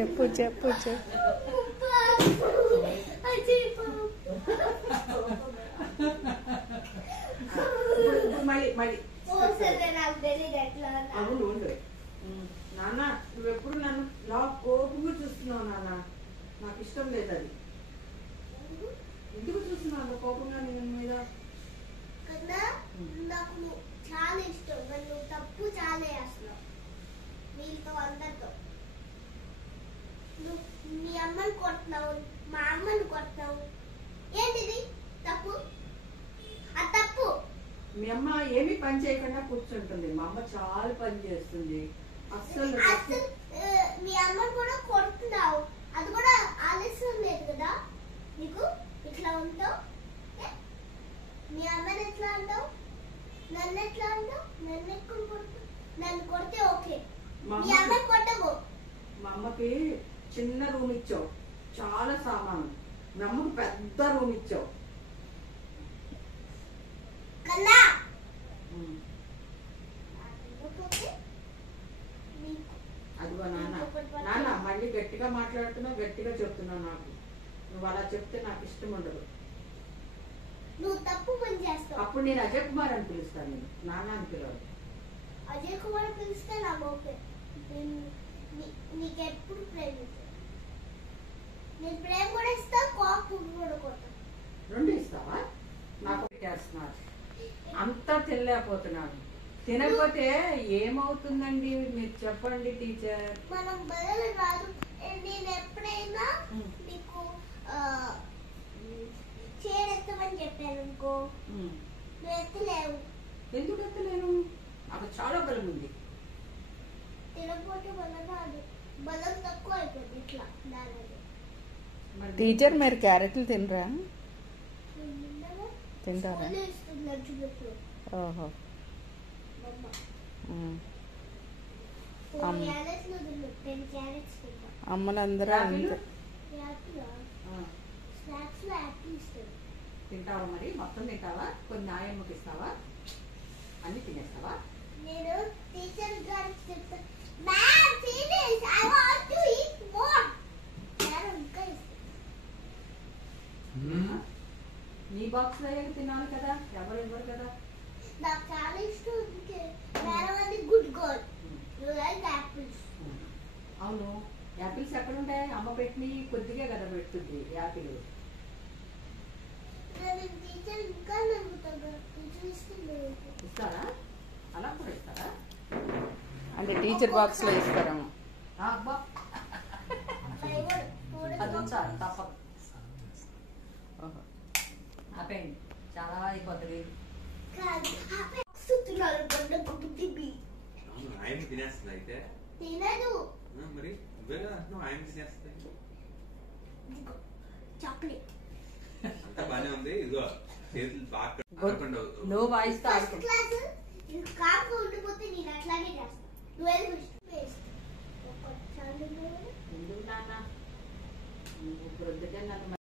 చెప్పు చెప్పు చెప్పు అవును నాన్న నువ్వెప్పుడు నన్ను నా కోపంగా చూస్తున్నావు నాన్న. నాకు ఇష్టం లేదు అది. ఎందుకు చూస్తున్నావు కోపంగా నేను మీద? నాకు చాలా ఇష్టం. నువ్వు తప్పు చాలా చేస్తున్నావు వీళ్ళతో అందరితో. నువ్వు మీ అమ్మని కొడుతున్నావు, మా అమ్మని కొడుతున్నావు. ఏంటిది తప్పు? ఆ తప్పు. మీ అమ్మ ఏమీ పని చేయకుండా కూర్చుంటుంది. మా అమ్మ చాలా పని చేస్తుంది. అస్సలు మీ అమ్మని కూడా కొడుతున్నావు. అది కూడా ఆలస్యం లేదు కదా నీకు. ఇట్లా ఉంటావు. మీ అమ్మని ఎట్లా అంటావు? నన్ను ఎట్లా అంటావు? నన్ను ఎక్కువ కొడుతావు. నన్ను కొడితే ఓకే, మీ అమ్మని కొట్టవు. మా అమ్మకి చిన్న రూమ్ ఇచ్చావు, చాలా సామాను. మా అమ్మకు పెద్ద రూమ్ ఇచ్చావు కన్నా. అదిగో నాన్న నాన్న మళ్ళీ గట్టిగా మాట్లాడుతున్నావు, గట్టిగా చెప్తున్నావు. నాకు నువ్వు అలా చెప్తే నాకు ఇష్టం ఉండదు. నువ్వు తప్పు పని చేస్తావు. అప్పుడు నేను అజయ్ కుమార్ అని పిలుస్తాను. నేను నాన్న అని పిలవాలి. అజయ్ కుమార్ పిలిస్తే నాకు ఓకే. నీకెప్పుడు ప్రేమిస్తాను. నేను ప్రేమ కూడా ఇస్తా, కోపం కూడా కొడతా. రెండు ఇస్తావా? నాకు పెట్టేస్తున్నారు. అంతా తినలేకపోతున్నాను. తినకపోతే ఏమవుతుందండి మీరు చెప్పండి టీచర్. మనం బదులు రాదు. నేను ఎప్పుడైనా నీకు చేరెత్తమని చెప్పాను అనుకో, నువ్వు ఎత్తలేవు. ఎందుకు ఎత్తలేను? అక్కడ చాలా బలం ఉంది. తినకపోతే బలం రాదు. బలం తక్కువ అయిపోయింది ఇట్లా దాని. టీచర్ మీరు క్యారెట్లు తినరా? తింటారా? ఓహో. అమ్మలందరూ అంతే. తింటావా? మరి మొత్తం తింటావా? కొన్ని న్యాయమ్మకి ఇస్తావా? అన్ని తినేస్తావా? నేను టీచర్ గారికి చెప్తాను, ma'am finish, I want to eat more. నేను ఇంకా నీ బాక్స్ లో తినాలి కదా, ఎవరు ఇవ్వరు కదా. నాకు చాలా ఇష్టం. వేరే good girl. You like apples. అవును, యాపిల్స్ ఎక్కడ ఉంటాయి? అమ్మ పెట్టిన కొద్దిగా కదా పెడుతుంది యాపిల్. టీచర్ ఇంకా నమ్ముతాను. టీచర్ ఇస్తారా? అలా కూడా ఇస్తారా? అంటే టీచర్ బాక్స్ లో ఇస్తారేమో. అది ఉంచాలి తప్పదు. ఆపేయండి, చాలా అయిపోతుంది. తినేస్తుంది అయితే తినదు. మరి ఆయన తినేస్తాయి. చాక్లెట్ అంతా బానే ఉంది. ఇదిగో చేతులు బాగా లో వాయిస్ క్లాస్ కాపు ఉండిపోతే నేను అట్లాగే చేస్తాను. నువ్వేది ఎందుకు నాన్న? ఇప్పుడు నన్ను